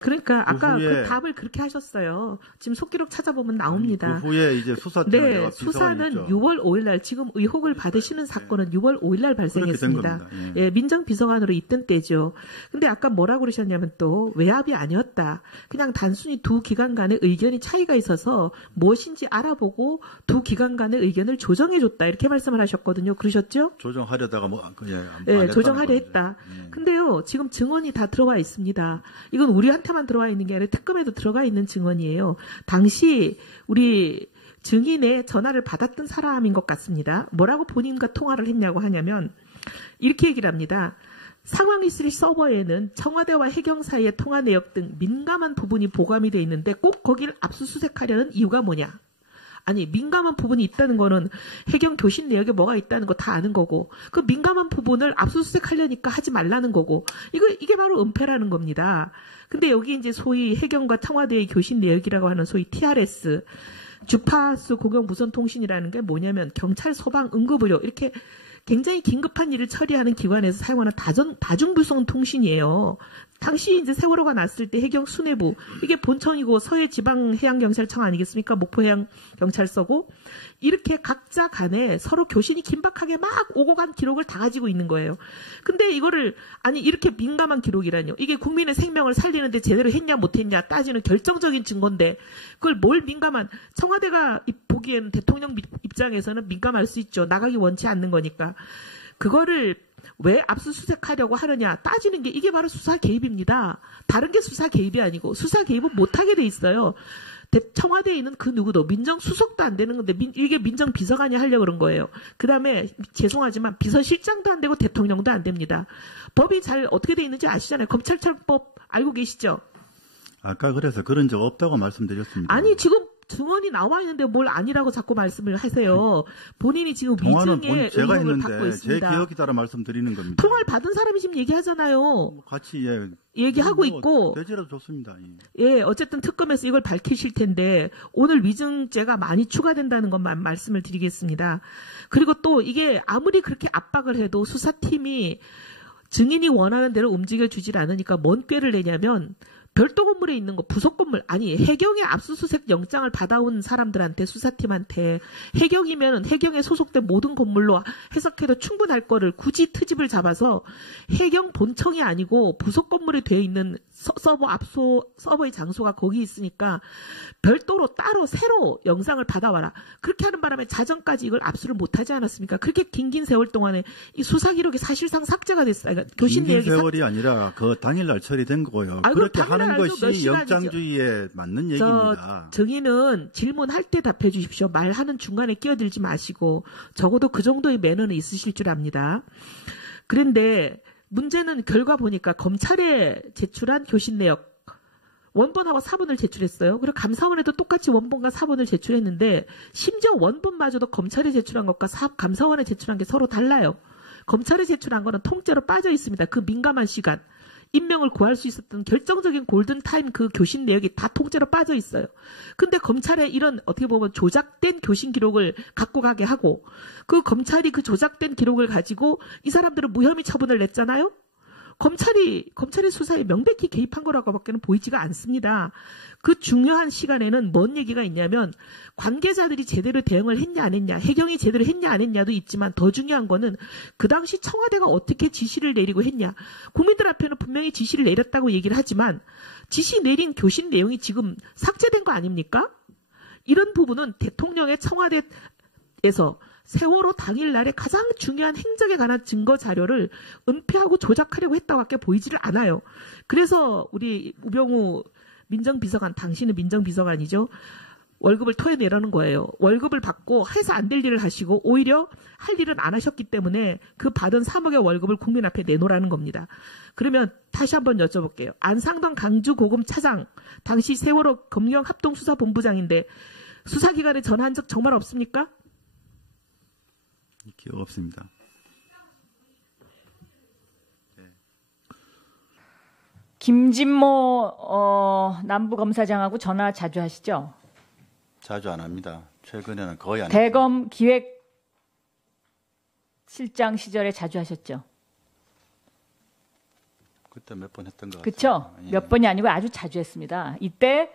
그러니까 아까 그 답을 그렇게 하셨어요. 지금 속기록 찾아보면 나옵니다. 그 후에 이제 수사팀을 네, 수사는 6월 5일 날 지금 의혹을 받으시는 사건은 6월 5일 날 발생했습니다. 예, 민정비서관으로 있던 때죠. 근데 아까 뭐라고 그러셨냐면 또 외압이 아니었다. 그냥 단순히 두 기관 간의 의견이 차이가 있어서 무엇인지 알아보고 두 기관 간의 의견을 조정해줬다. 이렇게 말씀을 하셨거든요. 그러셨죠? 조정하려다가 조정하려 했다. 근데요, 지금 증언이 다 들어와 있습니다. 이건 우리한테만 들어와 있는 게 아니라 특검에도 들어가 있는 증언이에요. 당시 우리 증인의 전화를 받았던 사람인 것 같습니다. 뭐라고 본인과 통화를 했냐고 하냐면 이렇게 얘기를 합니다. 상황 있을 서버에는 청와대와 해경 사이의 통화 내역 등 민감한 부분이 보관이 돼 있는데 꼭 거기를 압수수색하려는 이유가 뭐냐? 아니, 민감한 부분이 있다는 거는 해경 교신 내역에 뭐가 있다는 거 다 아는 거고, 그 민감한 부분을 압수수색하려니까 하지 말라는 거고, 이게 바로 은폐라는 겁니다. 근데 여기 이제 소위 해경과 청와대의 교신 내역이라고 하는 소위 TRS, 주파수 공영 무선 통신이라는 게 뭐냐면 경찰, 소방, 응급의료 이렇게 굉장히 긴급한 일을 처리하는 기관에서 사용하는 다중무선 통신이에요. 당시 이제 세월호가 났을 때 해경 수뇌부, 이게 본청이고 서해지방해양경찰청 아니겠습니까? 목포해양경찰서고, 이렇게 각자 간에 서로 교신이 긴박하게 막 오고 간 기록을 다 가지고 있는 거예요. 근데 이거를, 아니, 이렇게 민감한 기록이라뇨. 이게 국민의 생명을 살리는데 제대로 했냐 못했냐 따지는 결정적인 증거인데, 그걸 뭘 청와대가 보기에는 대통령 입장에서는 민감할 수 있죠. 나가기 원치 않는 거니까. 그거를 왜 압수수색하려고 하느냐 따지는 게 이게 바로 수사 개입입니다. 다른 게 수사 개입이 아니고 수사 개입은 못하게 돼 있어요. 청와대에 있는 그 누구도 민정수석도 안 되는 건데 이게 민정비서관이 하려고 그런 거예요. 그 다음에 죄송하지만 비서실장도 안 되고 대통령도 안 됩니다. 법이 잘 어떻게 돼 있는지 아시잖아요. 검찰청법 알고 계시죠? 아까 그래서 그런 적 없다고 말씀드렸습니다. 아니 지금 증언이 나와 있는데 뭘 아니라고 자꾸 말씀을 하세요. 본인이 지금 위증의 의혹을 받고 있습니다. 제 기억에 따라 말씀드리는 겁니다. 통화를 받은 사람이 지금 얘기하잖아요. 같이 얘기하고 있고. 대지라도 좋습니다. 예, 어쨌든 특검에서 이걸 밝히실 텐데 오늘 위증죄가 많이 추가된다는 것만 말씀을 드리겠습니다. 그리고 또 이게 아무리 그렇게 압박을 해도 수사팀이 증인이 원하는 대로 움직여주질 않으니까 뭔 꾀를 내냐면 별도 건물에 있는 거 부속 건물 아니 해경의 압수수색 영장을 받아온 사람들한테 수사팀한테 해경이면 해경에 소속된 모든 건물로 해석해도 충분할 거를 굳이 트집을 잡아서 해경 본청이 아니고 부속 건물에 되어 있는 서버의 장소가 거기 있으니까 별도로 따로 새로 영상을 받아와라. 그렇게 하는 바람에 자정까지 이걸 압수를 못하지 않았습니까? 그렇게 긴 세월 동안에 이 수사 기록이 사실상 삭제가 됐어요. 그러니까 교신 내역이 긴 세월이 아니라 그 당일날 처리된 거고요. 그렇게 하는 것이 영장주의에 맞는 얘기입니다. 증인은 질문할 때 답해 주십시오. 말하는 중간에 끼어들지 마시고 적어도 그 정도의 매너는 있으실 줄 압니다. 그런데 문제는 결과 보니까 검찰에 제출한 교신 내역 원본하고 사본을 제출했어요. 그리고 감사원에도 똑같이 원본과 사본을 제출했는데 심지어 원본마저도 검찰에 제출한 것과 감사원에 제출한 게 서로 달라요. 검찰에 제출한 거는 통째로 빠져 있습니다. 그 민감한 시간. 임명을 구할 수 있었던 결정적인 골든타임 그 교신 내역이 다 통째로 빠져 있어요. 근데 검찰에 이런 어떻게 보면 조작된 교신 기록을 갖고 가게 하고 그 검찰이 그 조작된 기록을 가지고 이 사람들은 무혐의 처분을 냈잖아요. 검찰의 수사에 명백히 개입한 거라고밖에는 보이지가 않습니다. 그 중요한 시간에는 뭔 얘기가 있냐면 관계자들이 제대로 대응을 했냐 안 했냐, 해경이 제대로 했냐 안 했냐도 있지만 더 중요한 거는 그 당시 청와대가 어떻게 지시를 내리고 했냐. 국민들 앞에는 분명히 지시를 내렸다고 얘기를 하지만 지시 내린 교신 내용이 지금 삭제된 거 아닙니까? 이런 부분은 대통령의 청와대에서 세월호 당일날에 가장 중요한 행적에 관한 증거 자료를 은폐하고 조작하려고 했다고밖에 보이지를 않아요. 그래서 우리 우병우 민정비서관, 당신은 민정비서관이죠. 월급을 토해내라는 거예요. 월급을 받고 해서 안 될 일을 하시고 오히려 할 일은 안 하셨기 때문에 그 받은 3억의 월급을 국민 앞에 내놓으라는 겁니다. 그러면 다시 한번 여쭤볼게요. 안상동 강주고검 차장, 당시 세월호 검경합동수사본부장인데 수사기관에 전화한 적 정말 없습니까? 기억 없습니다. 김진모 남부검사장하고 전화 자주 하시죠? 자주 안 합니다. 최근에는 거의 안 대검 기획실장 시절에 자주 하셨죠? 그때 몇 번 했던 것 같아요. 그렇죠? 예. 몇 번이 아니고 아주 자주 했습니다. 이때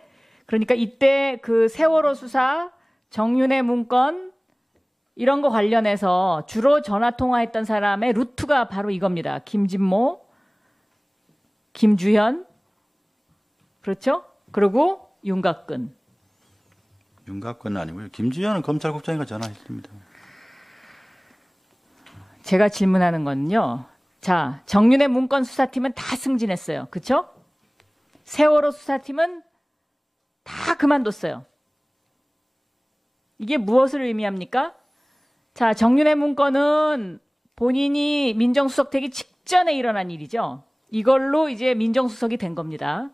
그 세월호 수사, 정윤회 문건 이런 거 관련해서 주로 전화 통화했던 사람의 루트가 바로 이겁니다. 김진모, 김주현, 그렇죠? 그리고 윤곽근. 윤곽근은 아니고요. 김주현은 검찰국장이가 전화했습니다. 제가 질문하는 건요. 자, 정윤회 문건 수사팀은 다 승진했어요. 그렇죠? 세월호 수사팀은 다 그만뒀어요. 이게 무엇을 의미합니까? 자, 정윤회 문건은 본인이 민정수석 되기 직전에 일어난 일이죠. 이걸로 이제 민정수석이 된 겁니다.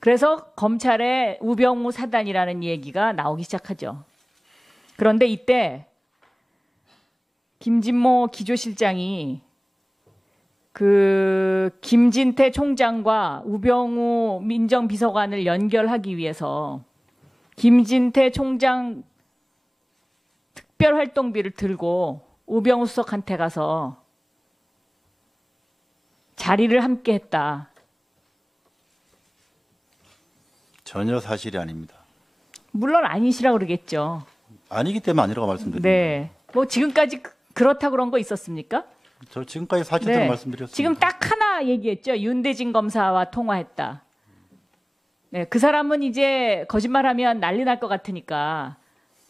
그래서 검찰에 우병우 사단이라는 얘기가 나오기 시작하죠. 그런데 이때 김진모 기조실장이 그 김진태 총장과 우병우 민정비서관을 연결하기 위해서 김진태 총장 특별활동비를 들고 우병우 수석한테 가서 자리를 함께 했다. 전혀 사실이 아닙니다. 물론 아니시라고 그러겠죠. 아니기 때문에 아니라고 말씀드립니다. 네. 뭐 지금까지 그렇다 그런 거 있었습니까? 저 지금까지 사실대로 네. 말씀드렸습니다. 지금 딱 하나 얘기했죠. 윤대진 검사와 통화했다. 네, 그 사람은 이제 거짓말하면 난리 날 것 같으니까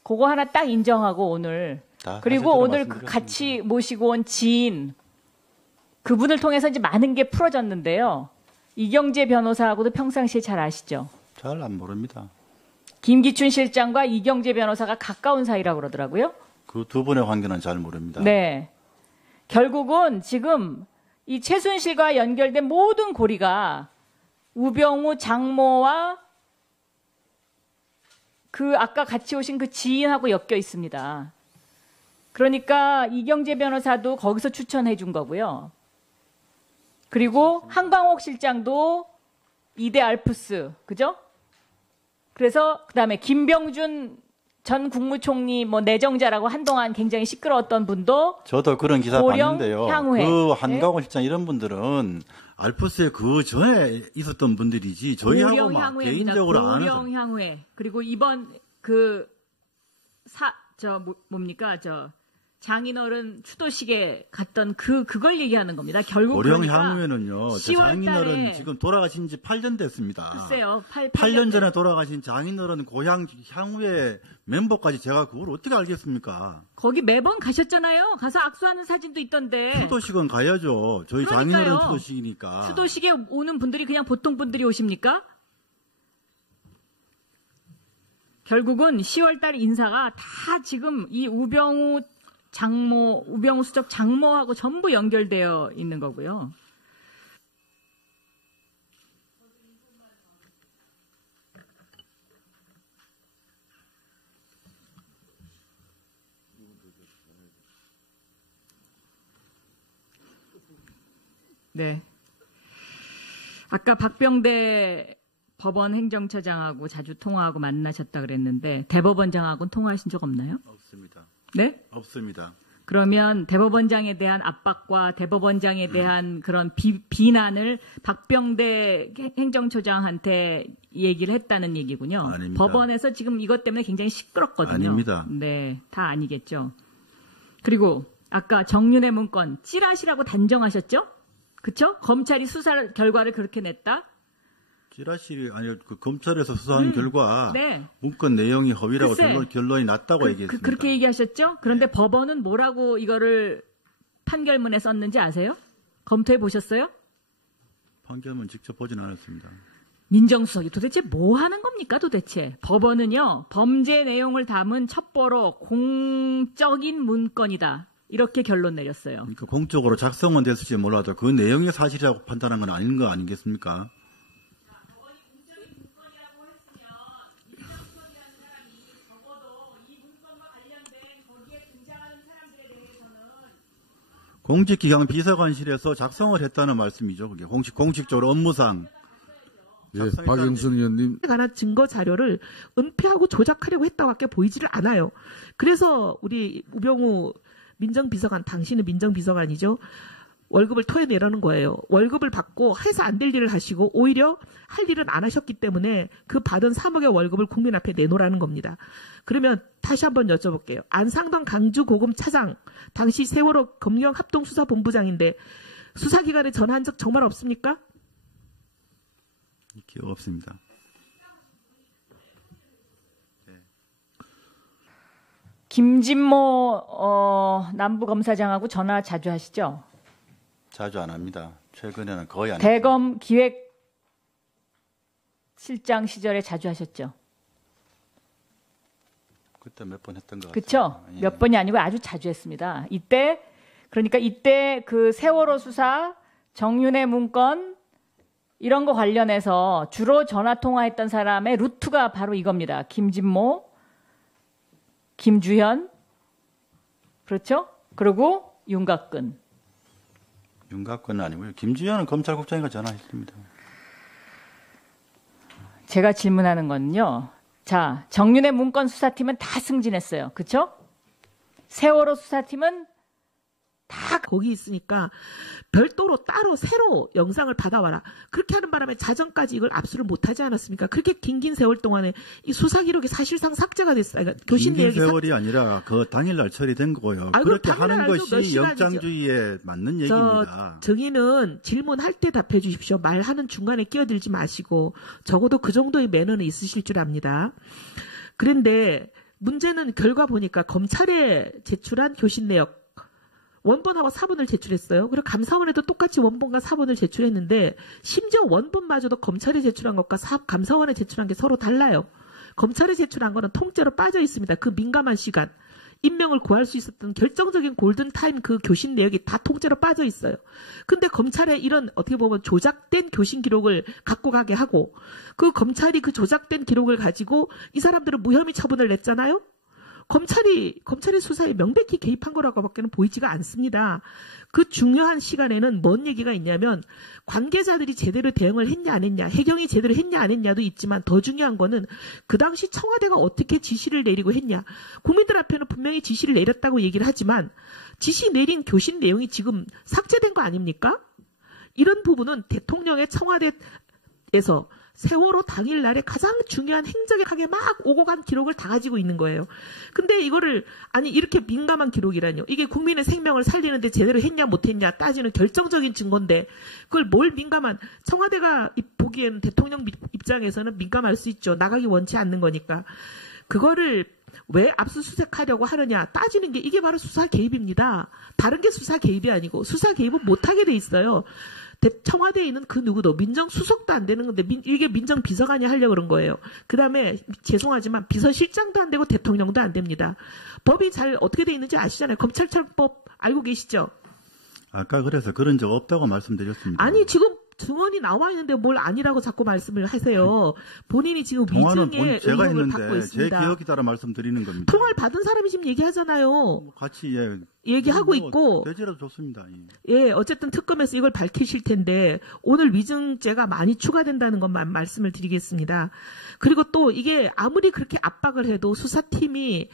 그거 하나 딱 인정하고 오늘 그리고 오늘 같이 모시고 온 지인 그분을 통해서 이제 많은 게 풀어졌는데요. 이경재 변호사하고도 평상시에 잘 아시죠? 잘 안 모릅니다. 김기춘 실장과 이경재 변호사가 가까운 사이라고 그러더라고요. 그 두 분의 관계는 잘 모릅니다. 네. 결국은 지금 이 최순실과 연결된 모든 고리가 우병우 장모와 그 아까 같이 오신 그 지인하고 엮여 있습니다. 그러니까 이경재 변호사도 거기서 추천해 준 거고요. 그리고 한광옥 실장도 이대 알프스, 그죠? 그래서 그다음에 김병준 전 국무총리 뭐 내정자라고 한동안 굉장히 시끄러웠던 분도 저도 그런 기사 봤는데요. 향후에. 그 한강호 실장 이런 분들은 알프스에 그 전에 있었던 분들이지 저희하고 막 개인적으로 아는 고령 향후에 그리고 이번 뭡니까 장인어른 추도식에 갔던 그걸 얘기하는 겁니다. 결국 고령 그러니까 향후에는요. 장인어른 지금 돌아가신 지 8년 됐습니다. 글쎄요. 8년 전에 돌아가신 장인어른 고향 향후에 멤버까지 제가 그걸 어떻게 알겠습니까? 거기 매번 가셨잖아요. 가서 악수하는 사진도 있던데. 추도식은 가야죠. 저희 그러니까요. 장인어른 추도식이니까. 추도식에 오는 분들이 그냥 보통 분들이 오십니까? 결국은 10월달 인사가 다 지금 이 우병우 수석 장모하고 전부 연결되어 있는 거고요. 네. 아까 박병대 법원 행정처장하고 자주 통화하고 만나셨다 그랬는데 대법원장하고는 통화하신 적 없나요? 없습니다. 네? 없습니다. 그러면 대법원장에 대한 압박과 대법원장에 대한 그런 비난을 박병대 행정처장한테 얘기를 했다는 얘기군요. 아닙니다. 법원에서 지금 이것 때문에 굉장히 시끄럽거든요. 아닙니다. 네, 다 아니겠죠. 그리고 아까 정윤회 문건 찌라시라고 단정하셨죠? 그렇죠? 검찰이 수사 결과를 그렇게 냈다. 찌라시 아니 그 검찰에서 수사한 결과 네. 문건 내용이 허위라고 글쎄, 결론이 났다고 얘기했습니다. 그렇게 얘기하셨죠? 그런데 법원은 뭐라고 이거를 판결문에 썼는지 아세요? 검토해 보셨어요? 판결문 직접 보진 않았습니다. 민정수석이 도대체 뭐 하는 겁니까 도대체? 법원은요. 범죄 내용을 담은 첩보로 공적인 문건이다. 이렇게 결론 내렸어요. 그러니까 공적으로 작성은 됐을지 몰라도 그 내용이 사실이라고 판단한 건 아닌 거 아니겠습니까? 공직기강 비서관실에서 작성을 했다는 말씀이죠. 그게 공식적으로 업무상. 예, 박영선 의원님. 관한 증거 자료를 은폐하고 조작하려고 했다고밖에 보이지를 않아요. 그래서 우리 우병우 민정비서관, 당신은 민정비서관이죠. 월급을 토해내라는 거예요. 월급을 받고 해서 안 될 일을 하시고 오히려 할 일은 안 하셨기 때문에 그 받은 3억의 월급을 국민 앞에 내놓으라는 겁니다. 그러면 다시 한번 여쭤볼게요. 안상동 강주고검 차장, 당시 세월호 검경합동수사본부장인데 수사기관에 전화한 적 정말 없습니까? 기억 없습니다. 김진모 남부검사장하고 전화 자주 하시죠? 자주 안 합니다. 최근에는 거의 안 대검 기획실장 시절에 자주 하셨죠? 그때 몇 번 했던 것 같아요. 그렇죠? 예. 몇 번이 아니고 아주 자주 했습니다. 이때 그 세월호 수사, 정윤회 문건 이런 거 관련해서 주로 전화 통화했던 사람의 루트가 바로 이겁니다. 김진모, 김주현, 그렇죠? 그리고 윤곽근. 윤곽근은 아니고요. 김주현은 검찰국장이가 전화했습니다. 제가 질문하는 건요. 자, 정윤회 문건 수사팀은 다 승진했어요. 그렇죠? 세월호 수사팀은 다 거기 있으니까 별도로 따로 새로 영상을 받아와라. 그렇게 하는 바람에 자정까지 이걸 압수를 못하지 않았습니까? 그렇게 긴 세월 동안에 이 수사 기록이 사실상 삭제가 됐어요. 그러니까 교신 긴 내역이 세월이 아니라 그 당일날 처리된 거고요. 아이고, 그렇게 당일날 하는 알죠. 몇 것이 시간이죠. 영장주의에 맞는 얘기입니다. 증인은 질문할 때 답해 주십시오. 말하는 중간에 끼어들지 마시고 적어도 그 정도의 매너는 있으실 줄 압니다. 그런데 문제는 결과 보니까 검찰에 제출한 교신 내역 원본하고 사본을 제출했어요. 그리고 감사원에도 똑같이 원본과 사본을 제출했는데 심지어 원본마저도 검찰에 제출한 것과 감사원에 제출한 게 서로 달라요. 검찰에 제출한 거는 통째로 빠져 있습니다. 그 민감한 시간. 임명을 구할 수 있었던 결정적인 골든타임 그 교신 내역이 다 통째로 빠져 있어요. 근데 검찰에 이런 어떻게 보면 조작된 교신 기록을 갖고 가게 하고 그 검찰이 그 조작된 기록을 가지고 이 사람들은 무혐의 처분을 냈잖아요. 검찰의 수사에 명백히 개입한 거라고밖에는 보이지가 않습니다. 그 중요한 시간에는 뭔 얘기가 있냐면 관계자들이 제대로 대응을 했냐 안 했냐, 해경이 제대로 했냐 안 했냐도 있지만 더 중요한 거는 그 당시 청와대가 어떻게 지시를 내리고 했냐. 국민들 앞에는 분명히 지시를 내렸다고 얘기를 하지만 지시 내린 교신 내용이 지금 삭제된 거 아닙니까? 이런 부분은 대통령의 청와대에서 세월호 당일날에 가장 중요한 행적하게 막 오고 간 기록을 다 가지고 있는 거예요. 근데 이거를 아니 이렇게 민감한 기록이라뇨. 이게 국민의 생명을 살리는데 제대로 했냐 못했냐 따지는 결정적인 증거인데 그걸 뭘 민감한 청와대가 보기에는 대통령 입장에서는 민감할 수 있죠. 나가기 원치 않는 거니까. 그거를 왜 압수수색하려고 하느냐 따지는 게 이게 바로 수사 개입입니다. 다른 게 수사 개입이 아니고 수사 개입은 못하게 돼 있어요. 청와대에 있는 그 누구도 민정수석도 안 되는 건데 이게 민정비서관이 하려고 그런 거예요. 그다음에 죄송하지만 비서실장도 안 되고 대통령도 안 됩니다. 법이 잘 어떻게 돼 있는지 아시잖아요. 검찰청법 알고 계시죠? 아까 그래서 그런 적 없다고 말씀드렸습니다. 아니 지금 증언이 나와 있는데 뭘 아니라고 자꾸 말씀을 하세요. 본인이 지금 위증의 제가 의혹을 있는데 받고 있습니다. 제 기억에 따라 말씀드리는 겁니다. 통화를 받은 사람이 지금 얘기하잖아요. 같이 얘기하고 있고. 대지라도 좋습니다. 예, 어쨌든 특검에서 이걸 밝히실 텐데 오늘 위증죄가 많이 추가된다는 것만 말씀을 드리겠습니다. 그리고 또 이게 아무리 그렇게 압박을 해도 수사팀이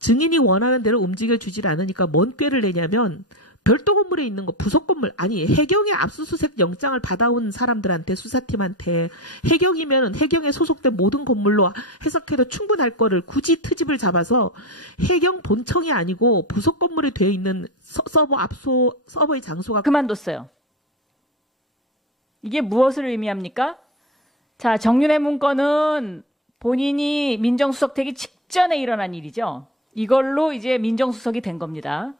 증인이 원하는 대로 움직여주질 않으니까 뭔 꾀를 내냐면 별도 건물에 있는 거 부속 건물 아니 해경의 압수수색 영장을 받아온 사람들한테 수사팀한테 해경이면 해경에 소속된 모든 건물로 해석해도 충분할 거를 굳이 트집을 잡아서 해경 본청이 아니고 부속 건물에 되어 있는 서버의 장소가 그만뒀어요. 이게 무엇을 의미합니까? 자, 정윤회 문건은 본인이 민정수석 되기 직전에 일어난 일이죠. 이걸로 이제 민정수석이 된 겁니다.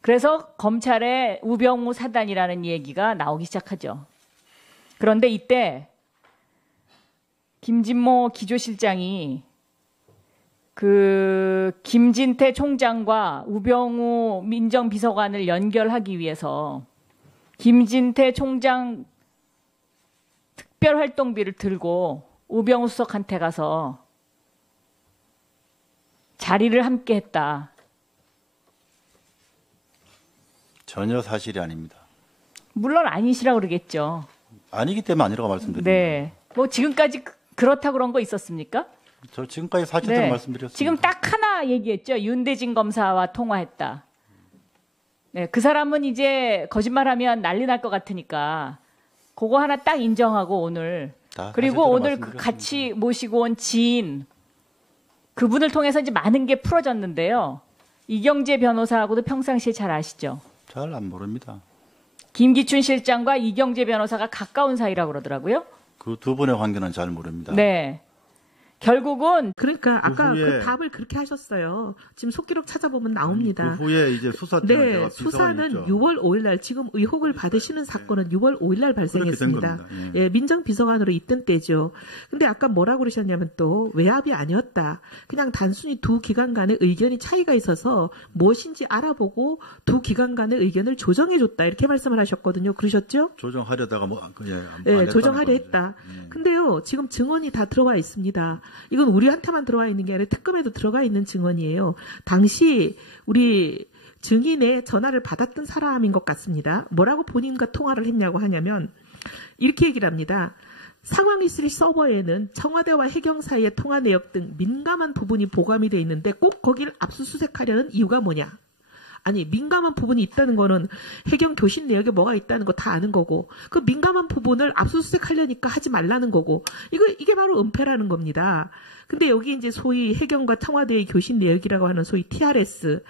그래서 검찰의 우병우 사단이라는 얘기가 나오기 시작하죠. 그런데 이때 김진모 기조실장이 그 김진태 총장과 우병우 민정비서관을 연결하기 위해서 김진태 총장 특별활동비를 들고 우병우 수석한테 가서 자리를 함께 했다. 전혀 사실이 아닙니다. 물론 아니시라고 그러겠죠. 아니기 때문에 아니라고 말씀드립니다. 네. 뭐 지금까지 그렇다고 그런 거 있었습니까? 저 지금까지 사실대로 네. 말씀드렸습니다. 지금 딱 하나 얘기했죠. 윤대진 검사와 통화했다. 네, 그 사람은 이제 거짓말하면 난리 날 것 같으니까 그거 하나 딱 인정하고 오늘 그리고 오늘 같이 모시고 온 지인 그분을 통해서 이제 많은 게 풀어졌는데요. 이경재 변호사하고도 평상시에 잘 아시죠? 잘 안 모릅니다. 김기춘 실장과 이경재 변호사가 가까운 사이라고 그러더라고요. 그 두 분의 관계는 잘 모릅니다. 네. 결국은 그러니까 아까 후에, 그 답을 그렇게 하셨어요. 지금 속기록 찾아보면 나옵니다. 그 후에 이제 수사 네, 수사는 6월 5일 날 지금 의혹을 받으시는 사건은 6월 5일 날 발생했습니다. 예, 민정비서관으로 있던 때죠. 근데 아까 뭐라고 그러셨냐면 또 외압이 아니었다. 그냥 단순히 두 기관 간의 의견이 차이가 있어서 무엇인지 알아보고 두 기관 간의 의견을 조정해줬다. 이렇게 말씀을 하셨거든요. 그러셨죠? 조정하려다가 네, 조정하려 했다. 근데요, 지금 증언이 다 들어와 있습니다. 이건 우리한테만 들어와 있는 게 아니라 특검에도 들어가 있는 증언이에요. 당시 우리 증인의 전화를 받았던 사람인 것 같습니다. 뭐라고 본인과 통화를 했냐고 하냐면 이렇게 얘기를 합니다. 상황 이슬 서버에는 청와대와 해경 사이의 통화 내역 등 민감한 부분이 보관이 돼 있는데 꼭 거기를 압수수색하려는 이유가 뭐냐? 아니 민감한 부분이 있다는 거는 해경 교신 내역에 뭐가 있다는 거 다 아는 거고 그 민감한 부분을 압수수색하려니까 하지 말라는 거고 이게 바로 은폐라는 겁니다. 근데 여기 이제 소위 해경과 청와대의 교신 내역이라고 하는 소위 TRS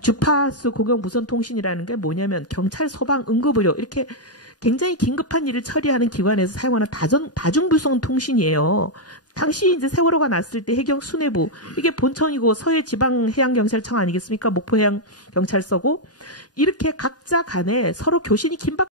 주파수 공영 무선 통신이라는 게 뭐냐면 경찰 소방 응급의료 이렇게 굉장히 긴급한 일을 처리하는 기관에서 사용하는 다중무선 통신이에요. 당시 이제 세월호가 났을 때 해경 수뇌부 이게 본청이고 서해지방해양경찰청 아니겠습니까? 목포해양경찰서고 이렇게 각자 간에 서로 교신이 긴박